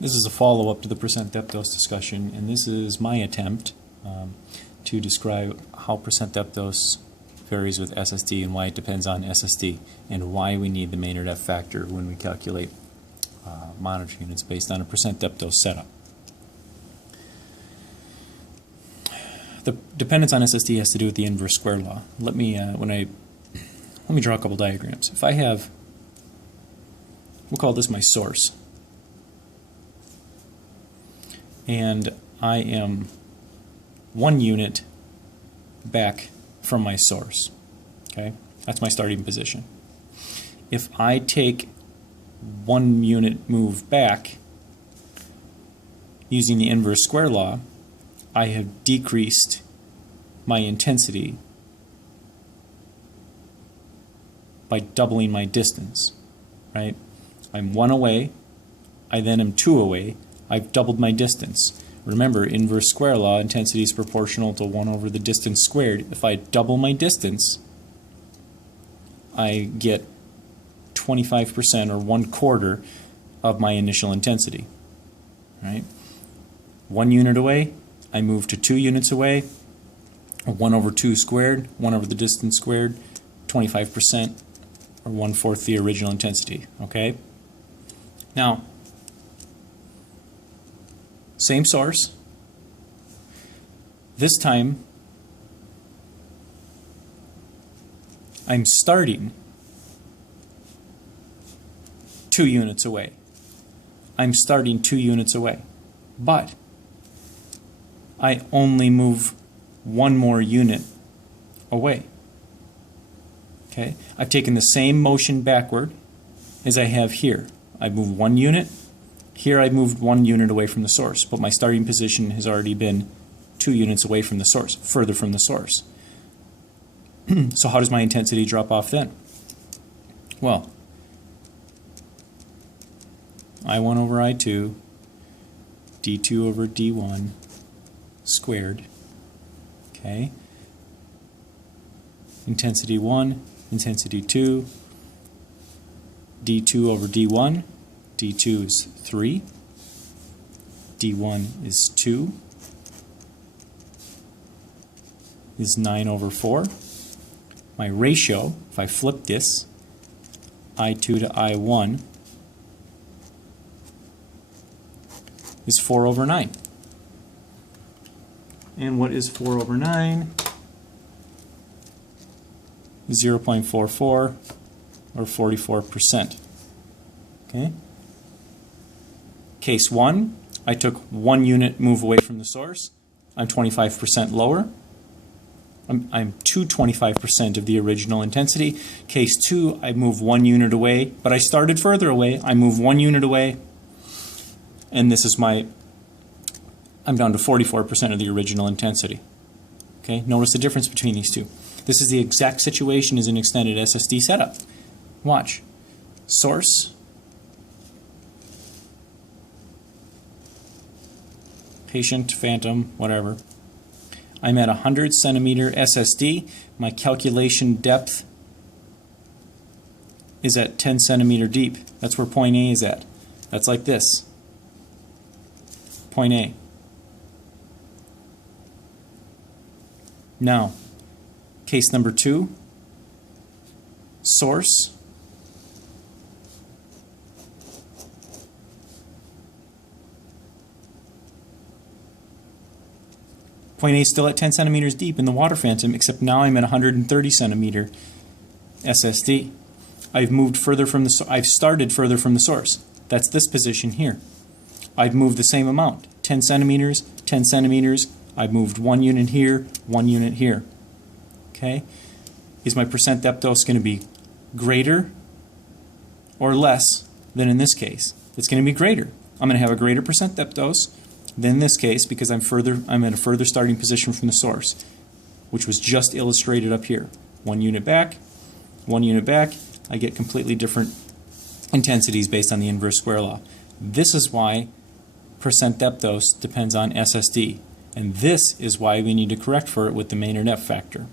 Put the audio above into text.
This is a follow-up to the percent depth dose discussion, and this is my attempt to describe how percent depth dose varies with SSD and why it depends on SSD and why we need the Maynard F factor when we calculate monitor units based on a percent depth dose setup. The dependence on SSD has to do with the inverse square law. Let me draw a couple diagrams. If I have, we'll call this my source, and I am 1 unit back from my source. Okay, that's my starting position. If I take 1 unit move back using the inverse square law, I have decreased my intensity by doubling my distance. Right? I'm 1 away, I then am 2 away. I've doubled my distance. Remember, inverse square law, intensity is proportional to 1 over the distance squared. If I double my distance, I get 25% or 1/4 of my initial intensity. Right? 1 unit away, I move to 2 units away. 1 over 2 squared, 1 over the distance squared, 25% or 1/4 the original intensity. Okay? Now, same source. This time, I'm starting 2 units away. I'm starting 2 units away. But I only move 1 more unit away. Okay? I've taken the same motion backward as I have here. I move 1 unit. Here I moved 1 unit away from the source, but my starting position has already been 2 units away from the source, further from the source. So how does my intensity drop off then? Well, I1 over I2, D2 over D1 squared. Okay. Intensity 1, intensity 2, D2 over D1. D2 is 3, D1 is 2, is 9 over 4. My ratio, if I flip this, I2 to I1, is 4 over 9. And what is 4 over 9? 0.44 or 44%. Okay? Case 1, I took 1 unit move away from the source. I'm 25% lower. I'm to 25% of the original intensity. Case 2, I move 1 unit away, but I started further away. I move 1 unit away, and this is I'm down to 44% of the original intensity. Okay, notice the difference between these two. This is the exact situation as an extended SSD setup. Watch. Source, patient, phantom, whatever. I'm at 100 centimeter SSD. My calculation depth is at 10 centimeter deep. That's where point A is at. That's like this. Point A. Now, case number 2, source, point A is still at 10 centimeters deep in the water phantom, except now I'm at 130 centimeter SSD. I've moved further from I've started further from the source. That's this position here. I've moved the same amount, 10 centimeters, 10 centimeters. I've moved 1 unit here, 1 unit here. Okay? Is my percent depth dose going to be greater or less than in this case? It's going to be greater. I'm going to have a greater percent depth dose than this case because I'm at a further starting position from the source, which was just illustrated up here. 1 unit back, 1 unit back, I get completely different intensities based on the inverse square law. This is why percent depth dose depends on SSD, and this is why we need to correct for it with the Maynard F factor.